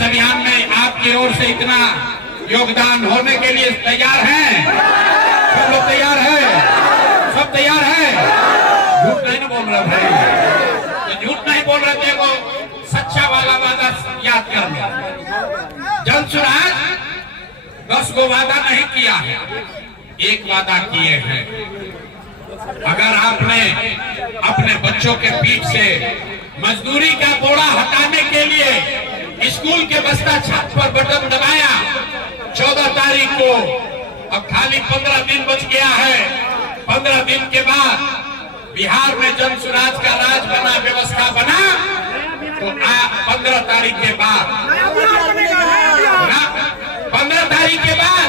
इस अभियान में आपकी ओर से इतना योगदान होने के लिए तैयार हैं? सब लोग तैयार हैं? सब तैयार हैं? झूठ नहीं ना बोल रहे भाई, तो झूठ नहीं बोल रहे थे वो सच्चा वाला वादा याद कर लो। जन सुराज 10 गो वादा नहीं किया है, एक वादा किए हैं। अगर आपने अपने बच्चों के पीठ से मजदूरी का बोरा हटाने के लिए स्कूल के बस्ता छत पर बटन दबाया 14 तारीख को, अब खाली 15 दिन बच गया है। 15 दिन के बाद बिहार में जन सुराज का राज बना, व्यवस्था बना, तो 15 तारीख के बाद 15 तारीख के बाद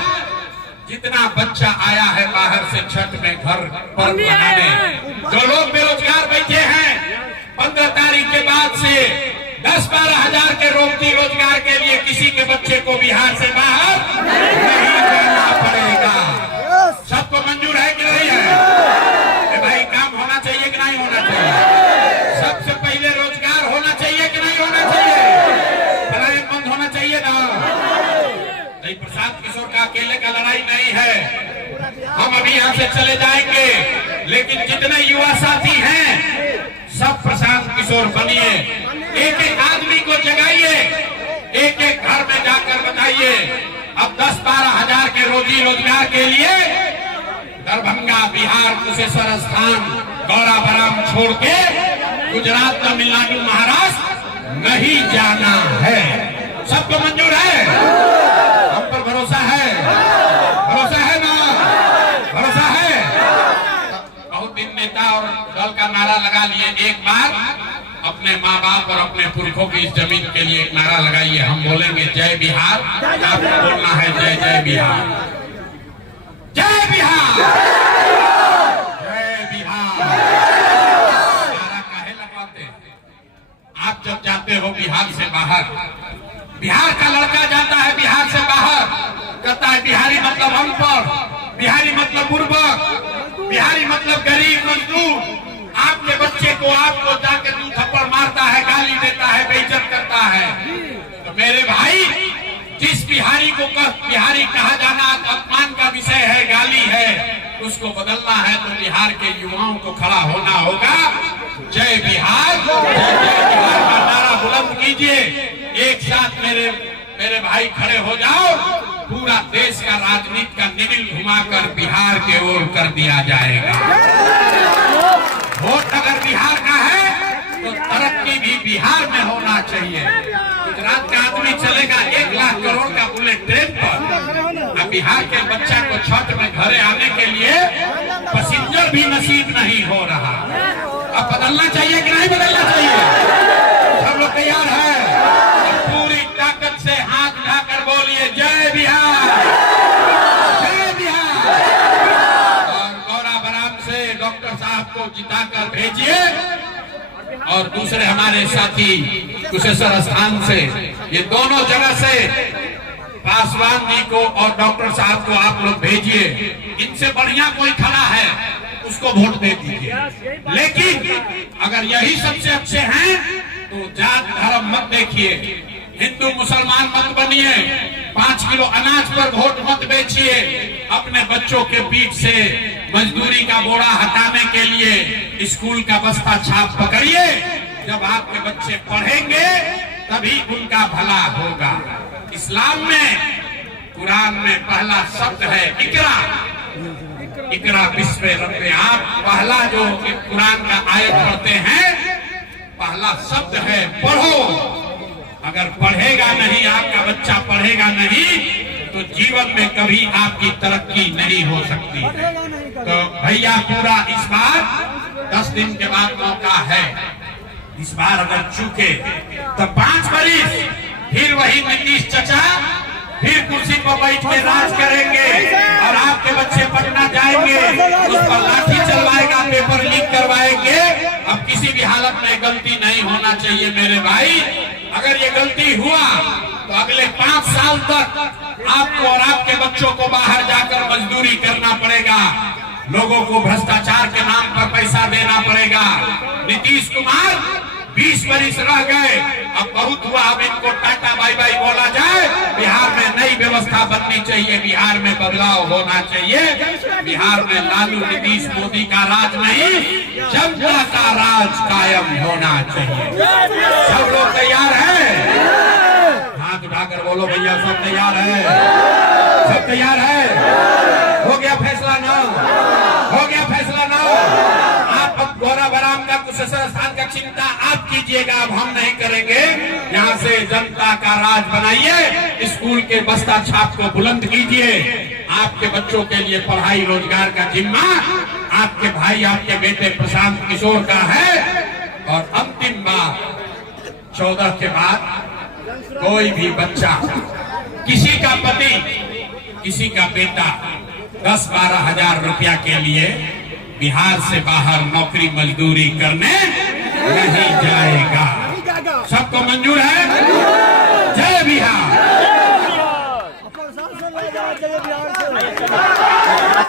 जितना बच्चा आया है बाहर से छठ में घर पर बनाने, जो लोग बेरोजगार बैठे हैं, 15 तारीख के बाद से 10-12 हजार के रोजगार के लिए किसी के बच्चे को बिहार से बाहर नहीं जाना पड़ेगा। सबको मंजूर है कि नहीं है? भाई काम होना चाहिए कि नहीं होना चाहिए? सबसे पहले रोजगार होना चाहिए कि नहीं होना चाहिए? पढ़ाई बंद होना चाहिए ना? नहीं, प्रशांत किशोर का अकेले का लड़ाई नहीं है। हम अभी यहाँ से चले जाएंगे, लेकिन जितने युवा साथी हैं सब प्रशांत किशोर बनिए। एक एक आदमी को जगाइए, एक एक घर में जाकर बताइए। अब 10-12 हजार के रोजी रोजगार के लिए दरभंगा, बिहार, कुशेश्वर स्थान, गौरा बराम छोड़ के गुजरात, तमिलनाडु, महाराष्ट्र नहीं जाना है। सबको मंजूर है? हम पर भरोसा है? भरोसा है ना? भरोसा है? बहुत दिन नेता और दल का नारा लगा लिए, एक बार अपने माँ बाप और अपने पुरखों की इस जमीन के लिए एक नारा लगाइए। हम बोलेंगे जय बिहार, आपको बोलना है जय जय बिहार, जय बिहार, जय बिहार। नारा काहे लगवाते? आप जब जाते हो बिहार से बाहर, बिहार का लड़का जाता है बिहार से बाहर, कहता है बिहारी मतलब अनपढ़, बिहारी मतलब बुर्बक, बिहारी मतलब गरीब मजदूर। आपके बच्चे को आपको जाकर 2 थप्पड़ मारता है, गाली देता है, बेइज्जत करता है। तो मेरे भाई, जिस बिहारी को बिहारी कहा जाना अपमान का विषय है, गाली है, उसको बदलना है तो बिहार के युवाओं को खड़ा होना होगा। जय बिहार, जय जय बिहार का नारा बुलंद कीजिए। एक साथ मेरे भाई खड़े हो जाओ। पूरा देश का राजनीति का निमिल घुमाकर बिहार के ओर कर दिया जाएगा। वोट अगर बिहार का है तो तरक्की भी बिहार में होना चाहिए। गुजरात का आदमी चलेगा 1 लाख करोड़ का बुलेट ट्रेन पर, अब बिहार के बच्चा को छठ में घरे आने के लिए पैसेंजर भी नसीब नहीं हो रहा। अब बदलना चाहिए कि नहीं बदलना चाहिए? सब लोग तैयार है? पूरी ताकत से हाथ उठाकर बोलिए जय बिहार, जय बिहार। और गौरा बराम से डॉक्टर साहब को जिताकर भेजिए, और दूसरे हमारे साथी कुशेश्वर स्थान से, ये दोनों जगह से पासवान जी को और डॉक्टर साहब को आप लोग भेजिए। इनसे बढ़िया कोई खड़ा है उसको वोट दे दीजिए। लेकिन अगर यही सबसे अच्छे हैं तो जात धर्म मत देखिए, हिंदू मुसलमान मत बनिए, 5 किलो अनाज पर वोट मत बेचिए। अपने बच्चों के पीठ से मजदूरी का बोरा हटाने के लिए स्कूल का बस्ता छाप पकड़िए। जब आपके बच्चे पढ़ेंगे तभी उनका भला होगा। इस्लाम में, कुरान में पहला शब्द है इकरा, इकरा बिस्म रब्बे। आप पहला जो कुरान का आयत पढ़ते हैं, पहला शब्द है पढ़ो। अगर पढ़ेगा नहीं, आपका बच्चा पढ़ेगा नहीं, तो जीवन में कभी आपकी तरक्की नहीं हो सकती है। तो भैया पूरा इस बार 10 दिन के बाद मौका है। इस बार अगर चूके तो 5 बरिस फिर वही नीतीश चचा फिर कुर्सी पर बैठ के राज करेंगे, और आपके बच्चे पटना जाएंगे, उस पर लाठी चलवाएगा, पेपर लीक करवाएंगे। अब किसी भी हालत में गलती नहीं होना चाहिए मेरे भाई। अगर ये गलती हुआ तो अगले 5 साल तक आपको और आपके बच्चों को बाहर जाकर मजदूरी करना पड़ेगा, लोगों को भ्रष्टाचार के नाम पर पैसा देना पड़ेगा। नीतीश कुमार 20 बरिस रह गए, अब बहुत हुआ, अब इनको टाटा बाय बाय बोला जाए। बिहार में नई व्यवस्था बननी चाहिए, बिहार में बदलाव होना चाहिए। बिहार में लालू नीतीश मोदी का राज नहीं, जनता का राज कायम होना चाहिए। सब लोग तैयार हैं? हाथ उठाकर बोलो भैया, सब तैयार है? सब तैयार है? हो गया फैसला ना? हो गया फैसला ना? आप अब गौरा बराम का कुशेश्वर स्थान का चिंता आप कीजिएगा, अब हम नहीं करेंगे। यहाँ से जनता का राज बनाइए, स्कूल के बस्ता छाप को बुलंद कीजिए। आपके बच्चों के लिए पढ़ाई रोजगार का जिम्मा आपके भाई, आपके बेटे प्रशांत किशोर का है। और अंतिम बात, 14 के बाद कोई भी बच्चा, किसी का पति, किसी का बेटा 10-12 हजार रुपया के लिए बिहार से बाहर नौकरी मजदूरी करने नहीं जाएगा। सबको मंजूर है?